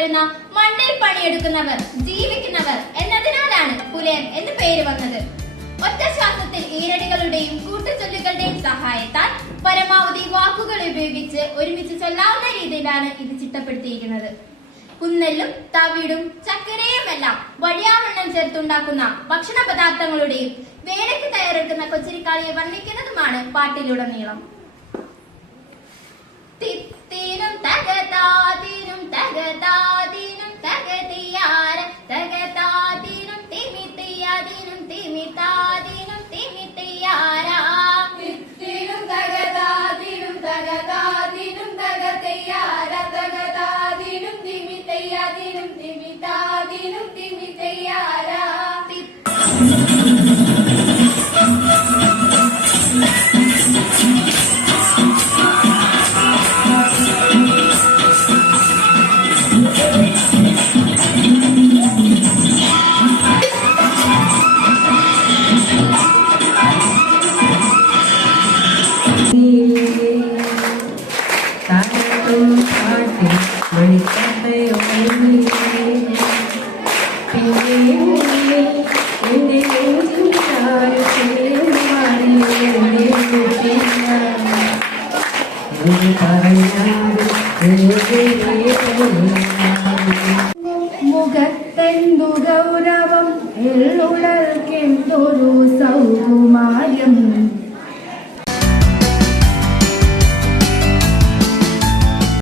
വരുന്ന മണ്ണിൽ പണിയെടുക്കുന്നവർ, ജീവിക്കുന്നവർ എന്നതിനാലാണ് പുലയൻ എന്ന് പേര് വന്നത്. ഒറ്റ ശ്വാസത്തിൽ ഈരടികളുടെയും കൂട്ടുചൊല്ലുകളുടെയും സഹായത്താൽ പരമാവധി വാക്കുകൾ ഉപയോഗിച്ച് ഒരുമിച്ച് ചൊല്ലാവുന്ന രീതിയിലാണ് ഇത് ചിട്ടപ്പെടുത്തിയിരിക്കുന്നത്. കുന്നെല്ലും തവിടും ചക്കരയുമെല്ലാം വഴിയാവണ്ണം ചേർത്തുണ്ടാക്കുന്ന ഭക്ഷണ പദാർത്ഥങ്ങളുടെയും വേലയ്ക്ക് തയ്യാറെടുക്കുന്ന കൊച്ചിരിക്കാളിയെ വർണ്ണിക്കുന്നതുമാണ് പാട്ടിലുടനീളം. തിത്തിനും തകതാതിനും തകതാതിനും തകതിയാര തകതാതിനും തിമിത്തിയാതിനും തിമിതാതിനും തിമിത്തിയാര. തിത്തിനും തകതാതിനും തകതാതിനും തകതയ്യാര തകതാതിനും തിമിതയ്യാതിനും തിമിതാതിനും തിമിതയ്യാര. മുഖത്തെന്തു ഗൗരവം എള്ളുടൽക്കെന്തൊരു സൗകുമാര്യം